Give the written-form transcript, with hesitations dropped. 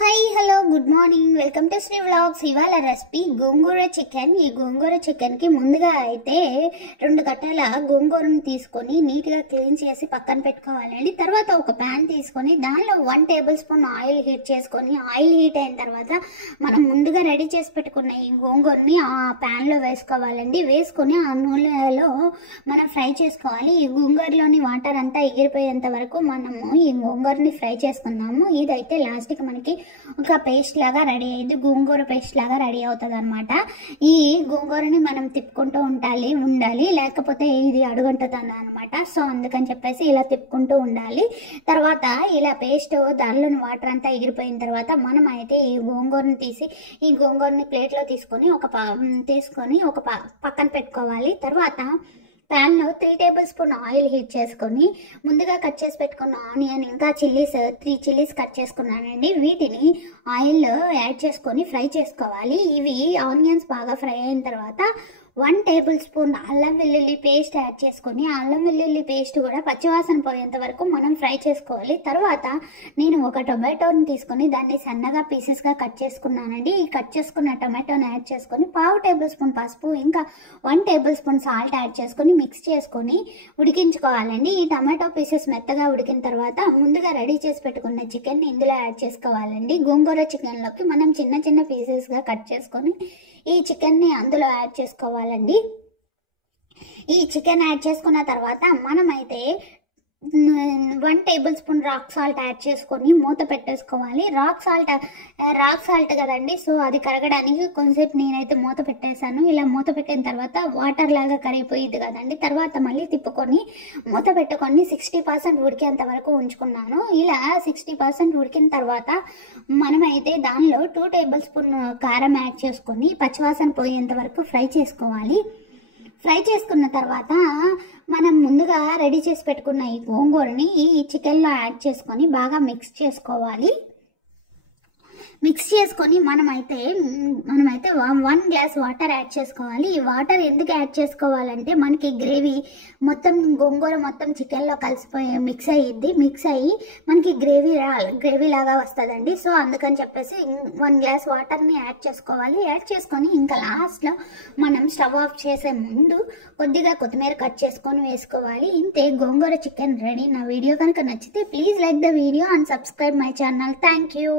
Hi hello good morning welcome to Sri Vlogs. ఇవాళ recipe gongura chicken. ఈ గోంగూర చికెన్కి ముందుగా అయితే 2 కట్టల గోంగూరను తీసుకొని నీట్గా క్లీన్ చేసి పక్కన పెట్టుకోవాలండి. తర్వాత ఒక ప్యాన్ తీసుకొని దానిలో 1 టేబుల్ స్పూన్ ఆయిల్ హీట్ చేసుకొని ఆయిల్ హీట్ అయిన తర్వాత మనం ముందుగా రెడీ చేసి పెట్టుకున్న ఈ గోంగూరని ఆ ప్యాన్లో వేసుకోవాలండి. వేసుకొని ఆ నూనెలో మనం ఫ్రై చేసుకోవాలి. ఈ గోంగూరలోని వాటర్ అంతా ఎగిరిపోయేంత వరకు మనము ఈ గోంగూరని ఫ్రై చేసుకున్నాము. ఇదైతే లాస్ట్కి మనకి ఒక పేస్ట్ లాగా రెడీ అయ్యింది, గోంగూర పేస్ట్ లాగా రెడీ అవుతుంది అనమాట. ఈ గోంగూరని మనం తిప్పుకుంటూ ఉండాలి, లేకపోతే ఇది అడుగంటుంది అనమాట. సో అందుకని చెప్పేసి ఇలా తిప్పుకుంటూ ఉండాలి. తర్వాత ఇలా పేస్ట్ దానిలోని వాటర్ అంతా ఎగిరిపోయిన తర్వాత మనం అయితే ఈ గోంగూరని తీసి ఈ గోంగూరని ప్లేట్లో తీసుకొని ఒక పక్కన పెట్టుకోవాలి. తర్వాత ప్యాన్లో 3 టేబుల్ స్పూన్ ఆయిల్ హీట్ చేసుకొని ముందుగా కట్ చేసి పెట్టుకున్న ఆనియన్ ఇంకా 3 చిల్లీస్ కట్ చేసుకున్నానండి. వీటిని ఆయిల్లో యాడ్ చేసుకొని ఫ్రై చేసుకోవాలి. ఇవి ఆనియన్స్ బాగా ఫ్రై అయిన తర్వాత 1 టేబుల్ స్పూన్ అల్లం వెల్లుల్లి పేస్ట్ యాడ్ చేసుకొని అల్లం వెల్లుల్లి పేస్ట్ కూడా పచ్చివాసన పోయేంత వరకు మనం ఫ్రై చేసుకోవాలి. తర్వాత నేను ఒక టొమాటోని తీసుకొని దాన్ని సన్నగా పీసెస్గా కట్ చేసుకున్నానండి. ఈ కట్ చేసుకున్న టొమాటోని యాడ్ చేసుకొని 1/2 టేబుల్ స్పూన్ పసుపు ఇంకా 1 టేబుల్ స్పూన్ సాల్ట్ యాడ్ చేసుకొని మిక్స్ చేసుకొని ఉడికించుకోవాలండి. ఈ టమాటో పీసెస్ మెత్తగా ఉడికిన తర్వాత ముందుగా రెడీ చేసి పెట్టుకున్న చికెన్ ఇందులో యాడ్ చేసుకోవాలండి. గోంగూర చికెన్లోకి మనం చిన్న చిన్న పీసెస్గా కట్ చేసుకొని ఈ చికెన్ని అందులో యాడ్ చేసుకోవాలండి. ఈ చికెన్ యాడ్ చేసుకున్న తర్వాత మనమైతే 1 table spoon rock salt add చేసుకొని మూత పెట్టేసుకోవాలి. రాక్ సాల్ట్ కదండి, సో అది కరగడానికి కొంచెంసేపు నేనైతే మూత పెట్టేశాను. ఇలా మూత పెట్టిన తర్వాత వాటర్ లాగా కరిగిపోయింది కదండి. తర్వాత మళ్ళీ తిప్పుకొని మూత పెట్టుకొని 60% ఉడికేంత వరకు ఉంచుకున్నాను. ఇలా 60% ఉడికిన తర్వాత మనమైతే దానిలో 2 టేబుల్ స్పూన్ కారం యాడ్ చేసుకొని పచ్చివాసన పోయేంత వరకు ఫ్రై చేసుకోవాలి. ఫ్రై చేసుకున్న తర్వాత మనం ముందుగా రెడీ చేసి పెట్టుకున్న ఈ గోంగూరని ఈ చికెన్లో యాడ్ చేసుకొని బాగా మిక్స్ చేసుకోవాలి. మిక్స్ చేసుకొని మనమైతే 1 గ్లాస్ వాటర్ యాడ్ చేసుకోవాలి. ఈ వాటర్ ఎందుకు యాడ్ చేసుకోవాలంటే మనకి గ్రేవీ మొత్తం గోంగూర మొత్తం చికెన్లో కలిసిపోయి మిక్స్ అయ్యి మనకి గ్రేవీ లాగా వస్తుందండి. సో అందుకని చెప్పేసి 1 గ్లాస్ వాటర్ని యాడ్ చేసుకోవాలి. యాడ్ చేసుకొని ఇంకా లాస్ట్లో మనం స్టవ్ ఆఫ్ చేసే ముందు కొద్దిగా కొత్తిమీర కట్ చేసుకొని వేసుకోవాలి. ఇంతే, గోంగూర చికెన్ రెడీ. నా వీడియో కనుక నచ్చితే please like the video and subscribe my channel. Thank you.